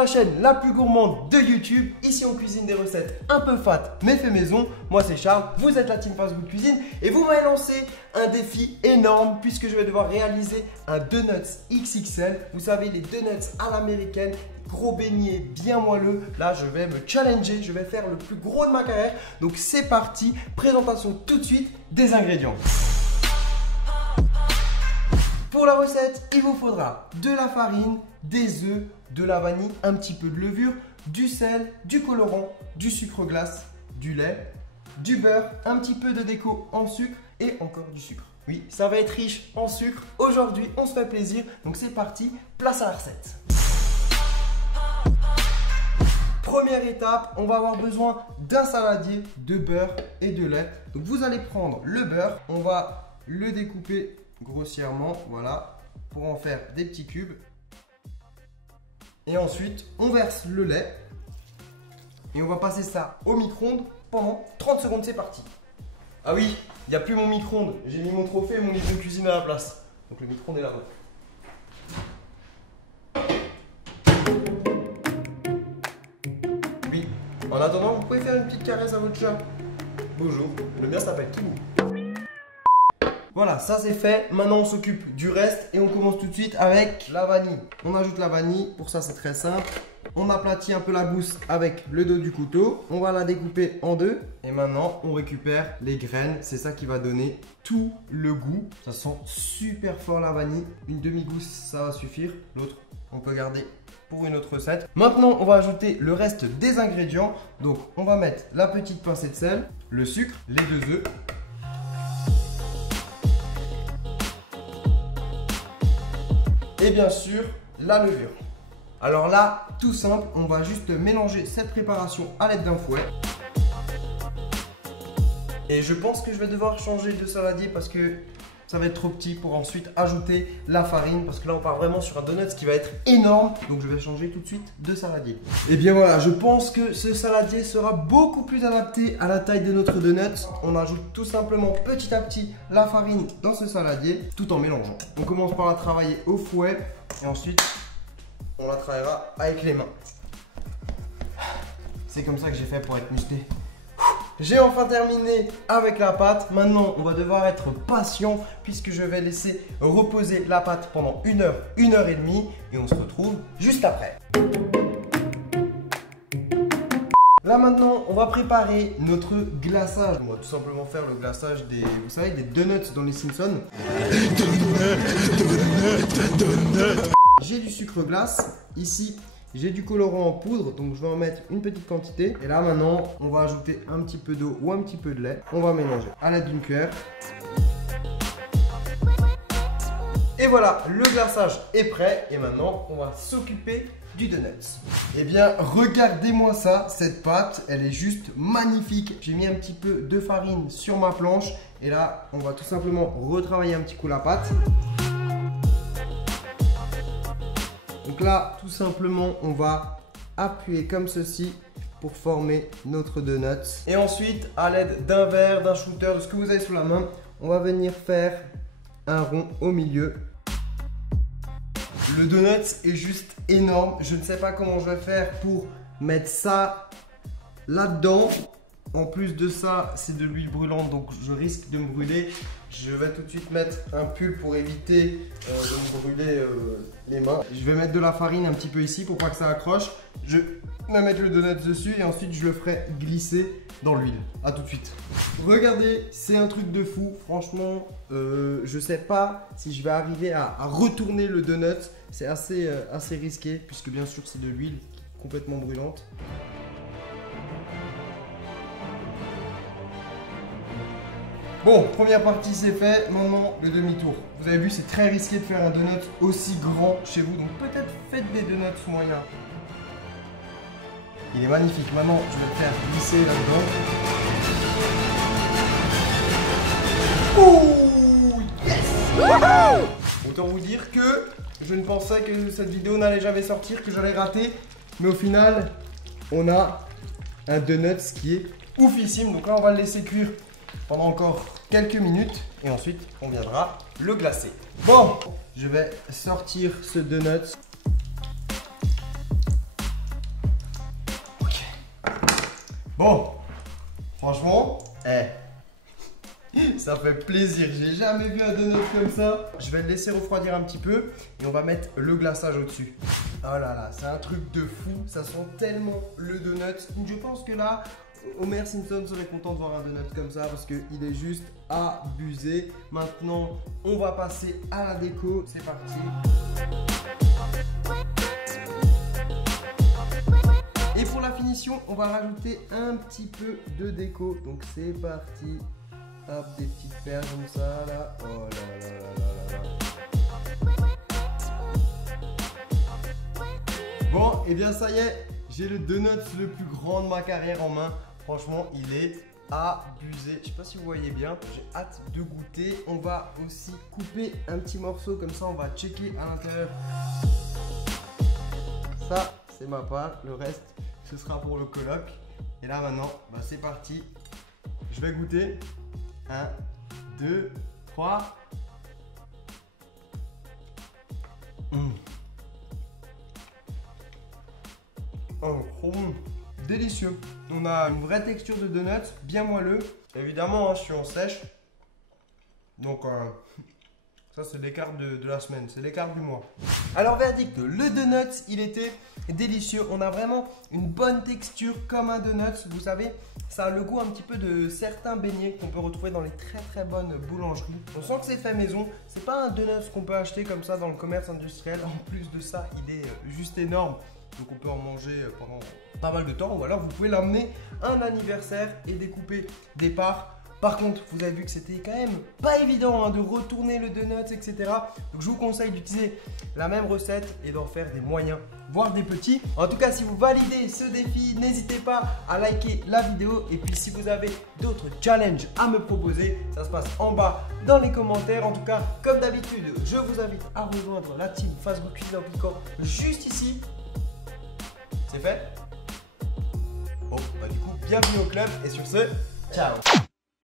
la chaîne la plus gourmande de YouTube. Ici on cuisine des recettes un peu fat mais fait maison. Moi c'est Charles, vous êtes la team Fast Good Cuisine et vous m'avez lancé un défi énorme puisque je vais devoir réaliser un donuts XXL. Vous savez, les donuts à l'américaine, gros beignet bien moelleux. Là je vais me challenger, je vais faire le plus gros de ma carrière. Donc c'est parti, présentation tout de suite des ingrédients. Pour la recette, il vous faudra de la farine, des œufs, de la vanille, un petit peu de levure, du sel, du colorant, du sucre glace, du lait, du beurre, un petit peu de déco en sucre et encore du sucre. Oui, ça va être riche en sucre. Aujourd'hui, on se fait plaisir. Donc c'est parti, place à la recette. Première étape, on va avoir besoin d'un saladier, de beurre et de lait. Donc vous allez prendre le beurre, on va le découper grossièrement, voilà, pour en faire des petits cubes. Et ensuite, on verse le lait et on va passer ça au micro-ondes pendant 30 secondes, c'est parti. Ah oui, il n'y a plus mon micro-ondes, j'ai mis mon trophée et mon livre de cuisine à la place. Donc le micro-ondes est là-bas. Oui, en attendant, vous pouvez faire une petite caresse à votre chat. Bonjour, le mien s'appelle Kimi. Voilà, ça c'est fait. Maintenant on s'occupe du reste et on commence tout de suite avec la vanille. On ajoute la vanille, pour ça c'est très simple. On aplatit un peu la gousse avec le dos du couteau. On va la découper en deux. Et maintenant on récupère les graines. C'est ça qui va donner tout le goût. Ça sent super fort la vanille. Une demi-gousse ça va suffire. L'autre on peut garder pour une autre recette. Maintenant on va ajouter le reste des ingrédients. Donc on va mettre la petite pincée de sel, le sucre, les deux œufs. Et bien sûr, la levure. Alors là, tout simple, on va juste mélanger cette préparation à l'aide d'un fouet. Et je pense que je vais devoir changer de saladier parce que ça va être trop petit pour ensuite ajouter la farine. Parce que là, on part vraiment sur un donut qui va être énorme. Donc je vais changer tout de suite de saladier. Et bien voilà, je pense que ce saladier sera beaucoup plus adapté à la taille de notre donut. On ajoute tout simplement petit à petit la farine dans ce saladier tout en mélangeant. On commence par la travailler au fouet et ensuite on la travaillera avec les mains. C'est comme ça que j'ai fait pour être musclé. J'ai enfin terminé avec la pâte. Maintenant, on va devoir être patient puisque je vais laisser reposer la pâte pendant 1 heure, 1 heure et demie et on se retrouve juste après. Là maintenant, on va préparer notre glaçage. On va tout simplement faire le glaçage des, vous savez, des donuts dans les Simpsons. J'ai du sucre glace ici. J'ai du colorant en poudre, donc je vais en mettre une petite quantité. Et là maintenant, on va ajouter un petit peu d'eau ou un petit peu de lait. On va mélanger à l'aide d'une cuillère. Et voilà, le glaçage est prêt. Et maintenant, on va s'occuper du donut. Eh bien, regardez-moi ça, cette pâte, elle est juste magnifique. J'ai mis un petit peu de farine sur ma planche. Et là, on va tout simplement retravailler un petit coup la pâte. Donc là, tout simplement, on va appuyer comme ceci pour former notre donut. Et ensuite, à l'aide d'un verre, d'un shooter, de ce que vous avez sous la main, on va venir faire un rond au milieu. Le donut est juste énorme. Je ne sais pas comment je vais faire pour mettre ça là-dedans. En plus de ça, c'est de l'huile brûlante, donc je risque de me brûler. Je vais tout de suite mettre un pull pour éviter de me brûler les mains. Je vais mettre de la farine un petit peu ici pour pas que ça accroche. Je vais mettre le donut dessus et ensuite je le ferai glisser dans l'huile. A tout de suite. Regardez, c'est un truc de fou. Franchement, je sais pas si je vais arriver à retourner le donut. C'est assez risqué puisque bien sûr c'est de l'huile complètement brûlante. Bon, première partie c'est fait, maintenant le demi-tour. Vous avez vu, c'est très risqué de faire un donut aussi grand chez vous, donc peut-être faites des donuts moyens. Il est magnifique, maintenant je vais le faire glisser là-dedans. Ouh, yes! Autant vous dire que je ne pensais que cette vidéo n'allait jamais sortir, que j'allais rater, mais au final, on a un donut qui est oufissime. Donc là, on va le laisser cuire pendant encore quelques minutes et ensuite on viendra le glacer. Bon, je vais sortir ce donut. Bon, franchement, ça fait plaisir. J'ai jamais vu un donut comme ça. Je vais le laisser refroidir un petit peu et on va mettre le glaçage au-dessus. Oh là là, c'est un truc de fou. Ça sent tellement le donut. Je pense que là, Homer Simpson serait content de voir un donut comme ça parce qu'il est juste abusé. Maintenant, on va passer à la déco. C'est parti. Et pour la finition, on va rajouter un petit peu de déco. Donc c'est parti. Hop, des petites perles comme ça là. Oh là là là là là. Bon, et bien ça y est, j'ai le donut le plus grand de ma carrière en main. Franchement, il est abusé. Je sais pas si vous voyez bien. J'ai hâte de goûter. On va aussi couper un petit morceau comme ça. On va checker à l'intérieur. Ça, c'est ma part. Le reste, ce sera pour le coloc. Et là maintenant, bah, c'est parti. Je vais goûter. 1, 2, 3. Oh, trop bon. Délicieux. On a une vraie texture de donut, bien moelleux. Évidemment, hein, je suis en sèche. Donc, ça, c'est l'écart de la semaine. C'est l'écart du mois. Alors, verdict, le donut, il était délicieux. On a vraiment une bonne texture comme un donut. Vous savez, ça a le goût un petit peu de certains beignets qu'on peut retrouver dans les très bonnes boulangeries. On sent que c'est fait maison. C'est pas un donut qu'on peut acheter comme ça dans le commerce industriel. En plus de ça, il est juste énorme. Donc on peut en manger pendant pas mal de temps. Ou alors vous pouvez l'emmener à un anniversaire et découper des parts. Par contre, vous avez vu que c'était quand même pas évident hein, de retourner le donut, etc. Donc je vous conseille d'utiliser la même recette et d'en faire des moyens, voire des petits. En tout cas, si vous validez ce défi, n'hésitez pas à liker la vidéo. Et puis si vous avez d'autres challenges à me proposer, ça se passe en bas dans les commentaires. En tout cas, comme d'habitude, je vous invite à rejoindre la team Facebook Cuisine en cliquant juste ici. C'est fait? Bon, bah du coup, bienvenue au club et sur ce, ciao!